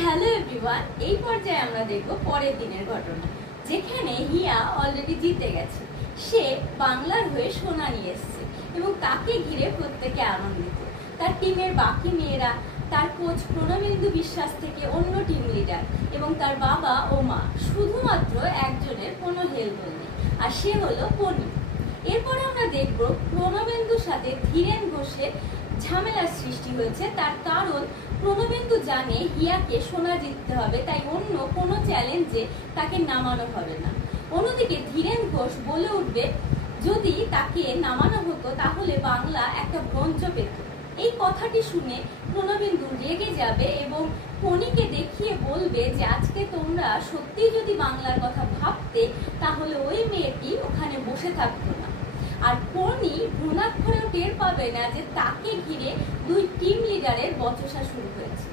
Hello everyone, এই পর্যায়ে আমরা দেখব পরের দিনের ঘটনা, যেখানে হিয়া অলরেডি জিতে গেছে। সে বাংলার হয়ে সোনা নিয়ে এসেছে এবং তাকে ঘিরে প্রত্যেকে আনন্দিত। তার টিমের বাকি মেয়েরা, তার কোচ প্রণবেন্দু বিশ্বাস থেকে অন্য টিম লিডার এবং তার বাবা ও মা, শুধুমাত্র একজনের কোনো হেল্প নেই, আর সে হলো পনি। এরপরে আমরা দেখব প্রণবেন্দুর সাথে ধীরেন ঘোষের ঝামেলার সৃষ্টি হয়েছে। তার কারণ প্রণবেন্দু জানে হিয়াকে সোনা জিততে হবে, তাই অন্য কোনো চ্যালেঞ্জে তাকে নামানো হবে না। অন্যদিকে ধীরেন ঘোষ বলে উঠবে যদি তাকে নামানো হতো তাহলে বাংলা একটা ব্রোঞ্জ পেত। এই কথাটি শুনে প্রণবেন্দু রেগে যাবে এবং পনিকে দেখিয়ে বলবে যে আজকে তোমরা সত্যি যদি বাংলার কথা ভাবতে তাহলে ওই মেয়েটি ওখানে বসে থাকতো না। আর পনি ঘুণাক্ষরেও টের পাবে না যে তাকে ঘিরে দুই টিম লিডারের বচসা শুরু হয়েছে।